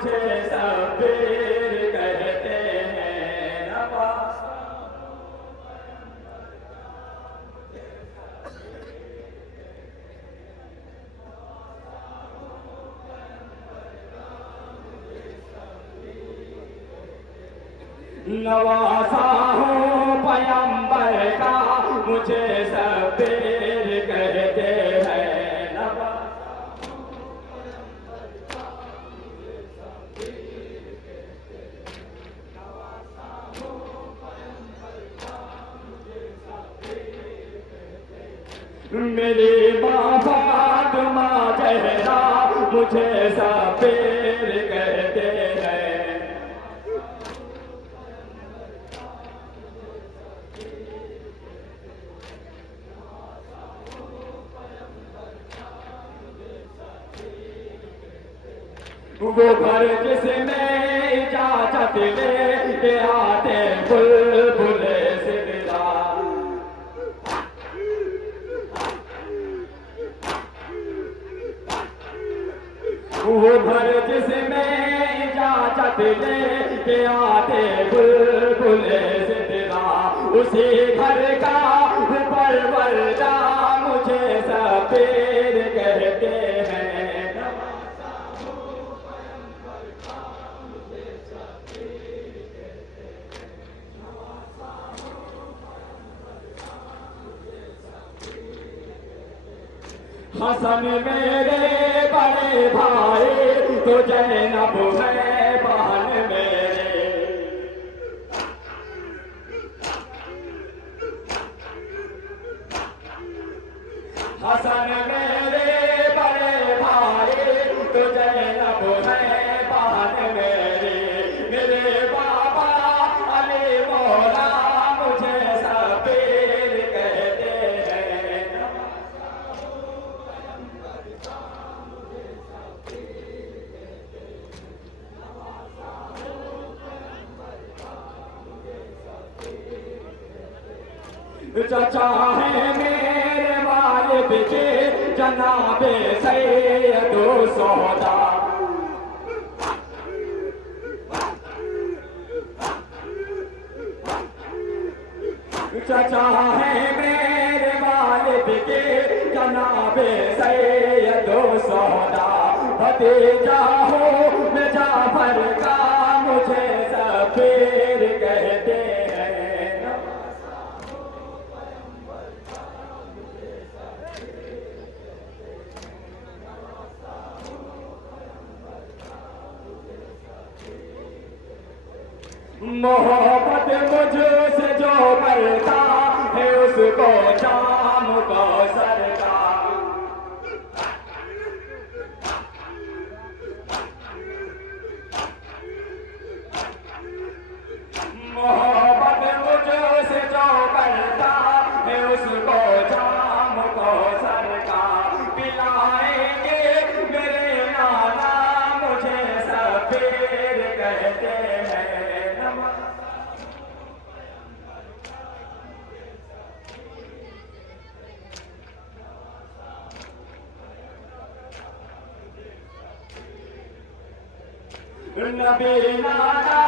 मुझे सब पीर कहते हैं। नवासा नवासा हूँ पैगंबर का, मुझे सब पीर कहते हैं। नवासा हूँ पैगंबर का, मुझे सब पीर कहते हैं। नवासा हूँ पैगंबर का, मुझे सब पीर कहते हैं। मेरी माँ फातिमा ज़हरा मुझे सब पीर कहते हैं। वो घर जिसमें इजाजत लेके आते बुलबुले सिदरा, वो घर जिसमें इजाजत लेके आते बुलबुले सिदरा, उसी घर का परवरदा मुझे सब पीर कहते हैं। हसन मेरे बड़े भाई तो ज़ैनब है बहन मेरे, हसन मेरे बड़े भाई तो ज़ैनब है बहन मेरे। मेरे बाबा अली मौला मुझे सब पीर कहते हैं। चचा है मेरे वालिद के जनाबे सैयदो सौदा, चचा है मेरे वालिद के जनाबे सैयदो सौदा। भतीजा हो मैं जाफर का, मुझे सब पीर कहते हैं। मोहब्बत मुझसे जो करता है उसको जाम कौसर का, मोहब्बत मुझसे जो करता है उसको जाम कौसर का। पिलाएंगे मेरे नाना मुझे सब पीर कहते हैं। नबी नाना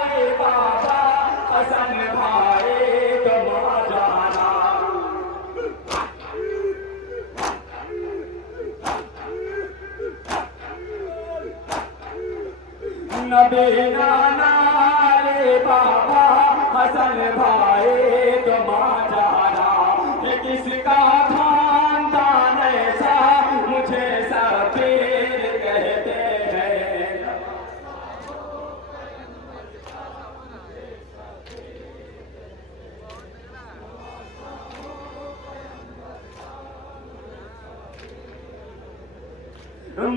रे बाबा हसन भाई तुम जाना, नबी नाना रे बाबा हसन भाई तुम जाना। किसका खानदान ऐसा मुझे सब पीर कहते हैं।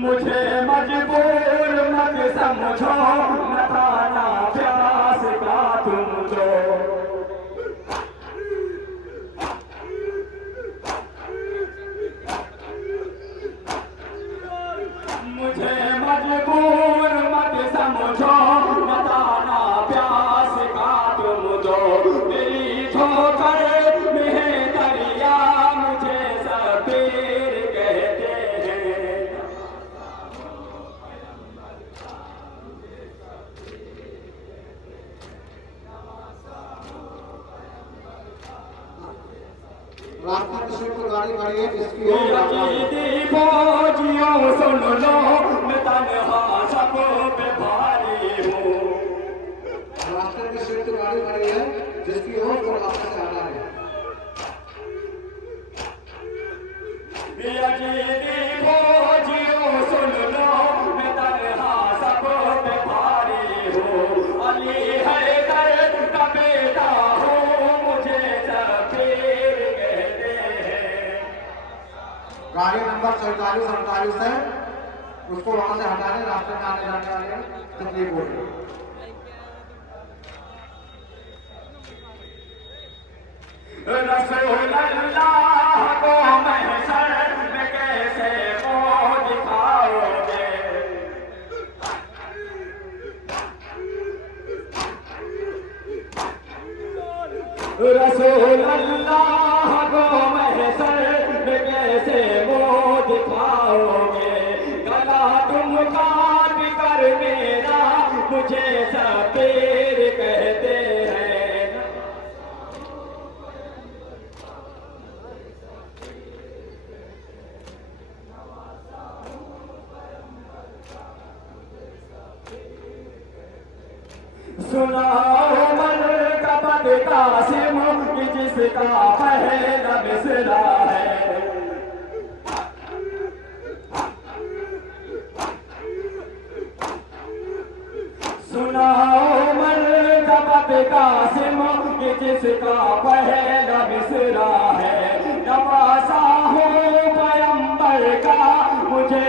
मुझे मजबूर मत समझो, न खाना प्यास का तुम जो, मुझे मजबूर मत समझो, न खाना प्यास का तुम जो। मेरी ठोकर में दरिया मुझे सब पीर कहते हैं। वाली है जिसकी ओर यजीदी फौजियों सुन लो, मैं तन्हा सब पे भारी हूँ। रास्ते में शिफ्ट गाड़ी खड़ी है जिसकी ओर को रास्ते से हटा है। यजीदी फौजियों सुन लो, मैं तन्हा सब पे भारी हूँ। अली हैदर का बेटा हूँ, मुझे शबीर कहते हैं। गाड़ी नंबर 47-48 है, उसको वहां से हटा दें, रास्ते में आने जाने वाले तकलीफ हो रही है। रसूल अल्लाह को महशर में कैसे मुँह दिखाओगे? रसूल अल्लाह को महशर में कैसे मुँह दिखाओगे? गला तुम काट कर मेरा मुझे शबीर कहते हैं। सुनाओ मन का पद कासिम कि जिसका पहला मिसरा है। सुनाओ मन का पद कासिम कि जिसका पहला मिसरा है। नवासा हो पैगंबर का मुझे